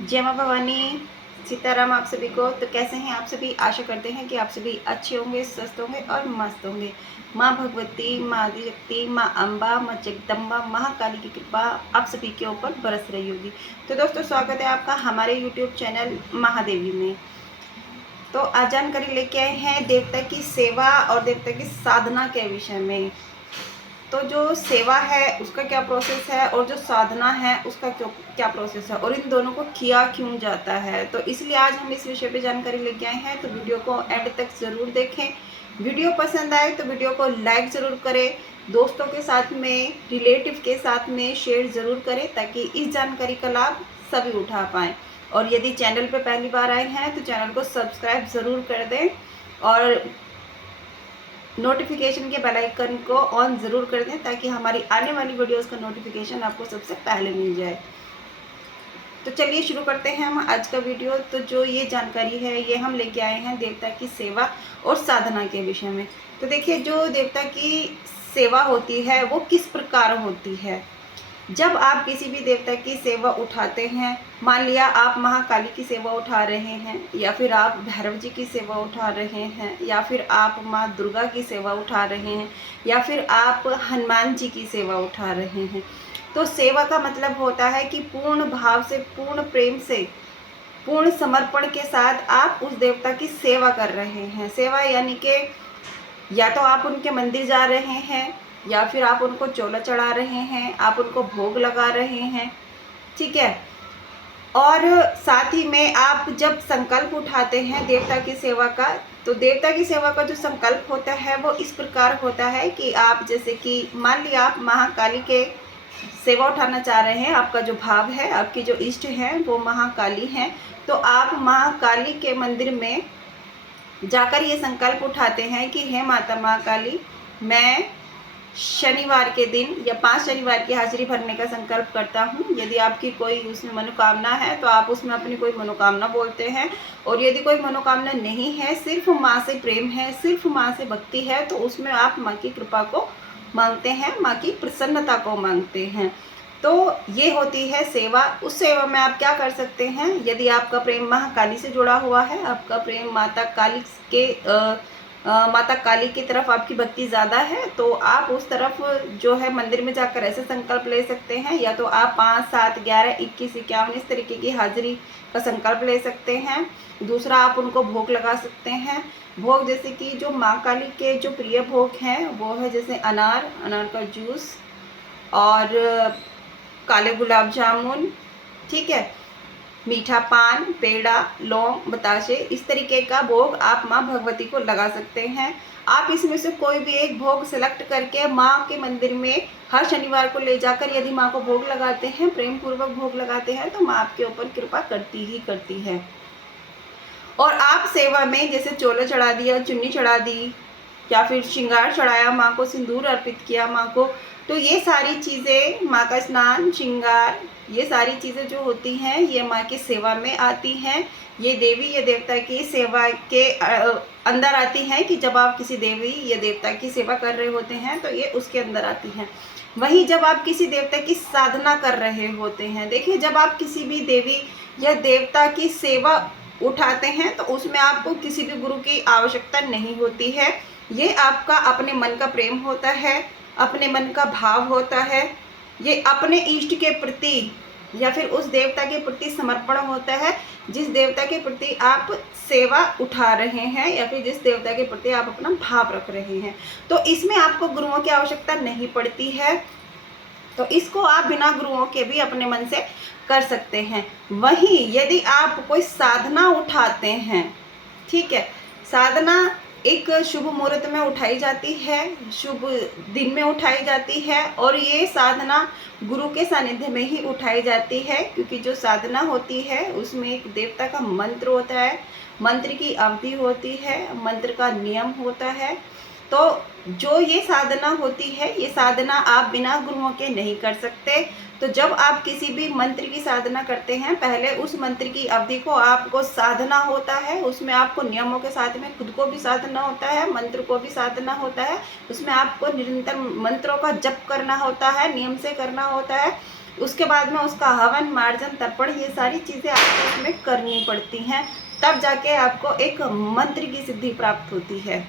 जय माँ भवानी, सीताराम आप सभी को। तो कैसे हैं आप सभी? आशा करते हैं कि आप सभी अच्छे होंगे, स्वस्थ होंगे और मस्त होंगे। माँ भगवती, माँ आदिशक्ति, माँ अम्बा, माँ जगदम्बा, महाकाली की कृपा आप सभी के ऊपर बरस रही होगी। तो दोस्तों, स्वागत है आपका हमारे यूट्यूब चैनल महादेवी में। तो आज जानकारी लेके आए हैं देवता की सेवा और देवता की साधना के विषय में। तो जो सेवा है उसका क्या प्रोसेस है और जो साधना है उसका क्या प्रोसेस है और इन दोनों को किया क्यों जाता है, तो इसलिए आज हम इस विषय पे जानकारी लेके आए हैं। तो वीडियो को एंड तक ज़रूर देखें। वीडियो पसंद आए तो वीडियो को लाइक ज़रूर करें, दोस्तों के साथ में, रिलेटिव के साथ में शेयर ज़रूर करें ताकि इस जानकारी का लाभ सभी उठा पाएँ। और यदि चैनल पर पहली बार आए हैं तो चैनल को सब्सक्राइब ज़रूर कर दें और नोटिफिकेशन के बेल आइकन को ऑन ज़रूर कर दें ताकि हमारी आने वाली वीडियोस का नोटिफिकेशन आपको सबसे पहले मिल जाए। तो चलिए शुरू करते हैं हम आज का वीडियो। तो जो ये जानकारी है ये हम लेके आए हैं देवता की सेवा और साधना के विषय में। तो देखिए, जो देवता की सेवा होती है वो किस प्रकार होती है। जब आप किसी भी देवता की सेवा उठाते हैं, मान लिया आप महाकाली की सेवा उठा रहे हैं, या फिर आप भैरव जी की सेवा उठा रहे हैं, या फिर आप माँ दुर्गा की सेवा उठा रहे हैं, या फिर आप हनुमान जी की सेवा उठा रहे हैं, तो सेवा का मतलब होता है कि पूर्ण भाव से, पूर्ण प्रेम से, पूर्ण समर्पण के साथ आप उस देवता की सेवा कर रहे हैं। सेवा यानी कि या तो आप उनके मंदिर जा रहे हैं, या फिर आप उनको चोला चढ़ा रहे हैं, आप उनको भोग लगा रहे हैं, ठीक है। और साथ ही में आप जब संकल्प उठाते हैं देवता की सेवा का, तो देवता की सेवा का जो संकल्प होता है वो इस प्रकार होता है कि आप, जैसे कि मान लिया आप महाकाली के सेवा उठाना चाह रहे हैं, आपका जो भाव है, आपकी जो इष्ट है वो महाकाली हैं, तो आप महाकाली के मंदिर में जाकर ये संकल्प उठाते हैं कि हे माता महाकाली, मैं शनिवार के दिन या 5 शनिवार की हाजिरी भरने का संकल्प करता हूँ। यदि आपकी कोई उसमें मनोकामना है तो आप उसमें अपनी कोई मनोकामना बोलते हैं, और यदि कोई मनोकामना नहीं है, सिर्फ माँ से प्रेम है, सिर्फ माँ से भक्ति है, तो उसमें आप माँ की कृपा को मांगते हैं, माँ की प्रसन्नता को मांगते हैं। तो ये होती है सेवा। उस सेवा में आप क्या कर सकते हैं, यदि आपका प्रेम महाकाली से जुड़ा हुआ है, आपका प्रेम माता काली के माता काली की तरफ आपकी भक्ति ज़्यादा है, तो आप उस तरफ जो है मंदिर में जाकर ऐसे संकल्प ले सकते हैं। या तो आप 5, 7, 11, 21, 51 इस तरीके की हाजिरी का संकल्प ले सकते हैं। दूसरा, आप उनको भोग लगा सकते हैं। भोग जैसे कि जो माँ काली के जो प्रिय भोग हैं वो है जैसे अनार का जूस और काले गुलाब जामुन, ठीक है, मीठा पान, पेड़ा, लौंग, बताशे, इस तरीके का भोग आप माँ भगवती को लगा सकते हैं। आप इसमें से कोई भी एक भोग सेलेक्ट करके माँ के मंदिर में हर शनिवार को ले जाकर यदि माँ को भोग लगाते हैं, प्रेम पूर्वक भोग लगाते हैं, तो माँ आपके ऊपर कृपा करती ही करती है। और आप सेवा में जैसे चोला चढ़ा दिया, चुन्नी चढ़ा दी, या फिर श्रृंगार चढ़ाया माँ को, सिंदूर अर्पित किया माँ को, तो ये सारी चीज़ें, माँ का स्नान, श्रृंगार, ये सारी चीज़ें जो होती हैं ये माँ की सेवा में आती हैं। ये देवी या देवता की सेवा के अंदर आती हैं कि जब आप किसी देवी या देवता की सेवा कर रहे होते हैं तो ये उसके अंदर आती हैं। वहीं जब आप किसी देवता की साधना कर रहे होते हैं, देखिए, जब आप किसी भी देवी या देवता की सेवा उठाते हैं तो उसमें आपको किसी भी गुरु की आवश्यकता नहीं होती है। ये आपका अपने मन का प्रेम होता है, अपने मन का भाव होता है, ये अपने इष्ट के प्रति या फिर उस देवता के प्रति समर्पण होता है जिस देवता के प्रति आप सेवा उठा रहे हैं, या फिर जिस देवता के प्रति आप अपना भाव रख रहे हैं। तो इसमें आपको गुरुओं की आवश्यकता नहीं पड़ती है, तो इसको आप बिना गुरुओं के भी अपने मन से कर सकते हैं। वहीं यदि आप कोई साधना उठाते हैं, ठीक है, साधना एक शुभ मुहूर्त में उठाई जाती है, शुभ दिन में उठाई जाती है, और ये साधना गुरु के सानिध्य में ही उठाई जाती है, क्योंकि जो साधना होती है उसमें एक देवता का मंत्र होता है, मंत्र की अवधि होती है, मंत्र का नियम होता है। तो जो ये साधना होती है, ये साधना आप बिना गुरुओं के नहीं कर सकते। तो जब आप किसी भी मंत्र की साधना करते हैं, पहले उस मंत्र की अवधि को आपको साधना होता है, उसमें आपको नियमों के साथ में खुद को भी साधना होता है, मंत्र को भी साधना होता है, उसमें आपको निरंतर मंत्रों का जप करना होता है, नियम से करना होता है। उसके बाद में उसका हवन, मार्जन, तर्पण, ये सारी चीज़ें आपको उसमें करनी पड़ती हैं, तब जाके आपको एक मंत्र की सिद्धि प्राप्त होती है।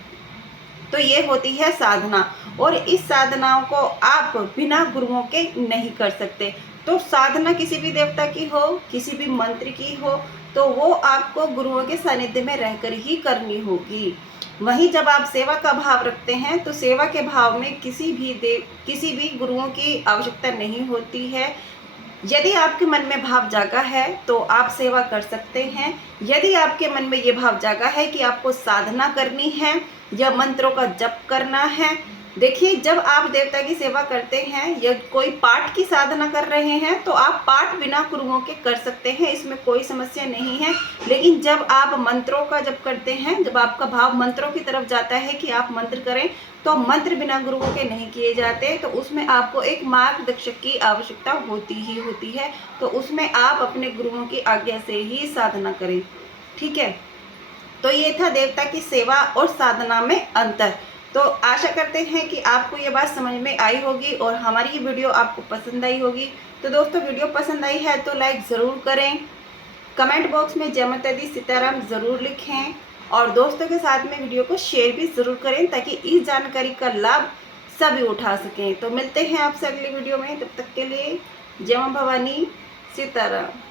तो ये होती है साधना, और इस साधनाओं को आप बिना गुरुओं के नहीं कर सकते। तो साधना किसी भी देवता की हो, किसी भी मंत्र की हो, तो वो आपको गुरुओं के सानिध्य में रहकर ही करनी होगी। वहीं जब आप सेवा का भाव रखते हैं तो सेवा के भाव में किसी भी गुरुओं की आवश्यकता नहीं होती है। यदि आपके मन में भाव जागा है तो आप सेवा कर सकते हैं। यदि आपके मन में ये भाव जागा है कि आपको साधना करनी है या मंत्रों का जप करना है, देखिए जब आप देवता की सेवा करते हैं या कोई पाठ की साधना कर रहे हैं तो आप पाठ बिना गुरुओं के कर सकते हैं, इसमें कोई समस्या नहीं है। लेकिन जब आप मंत्रों का जप करते हैं, जब आपका भाव मंत्रों की तरफ जाता है कि आप मंत्र करें, तो मंत्र बिना गुरुओं के नहीं किए जाते, तो उसमें आपको एक मार्गदर्शक की आवश्यकता होती ही होती है। तो उसमें आप अपने गुरुओं की आज्ञा से ही साधना करें, ठीक है। तो ये था देवता की सेवा और साधना में अंतर। तो आशा करते हैं कि आपको ये बात समझ में आई होगी और हमारी ये वीडियो आपको पसंद आई होगी। तो दोस्तों, वीडियो पसंद आई है तो लाइक ज़रूर करें, कमेंट बॉक्स में जय माता दी सीताराम ज़रूर लिखें, और दोस्तों के साथ में वीडियो को शेयर भी ज़रूर करें ताकि इस जानकारी का लाभ सभी उठा सकें। तो मिलते हैं आपसे अगली वीडियो में, तब तक के लिए जय मां भवानी, सीताराम।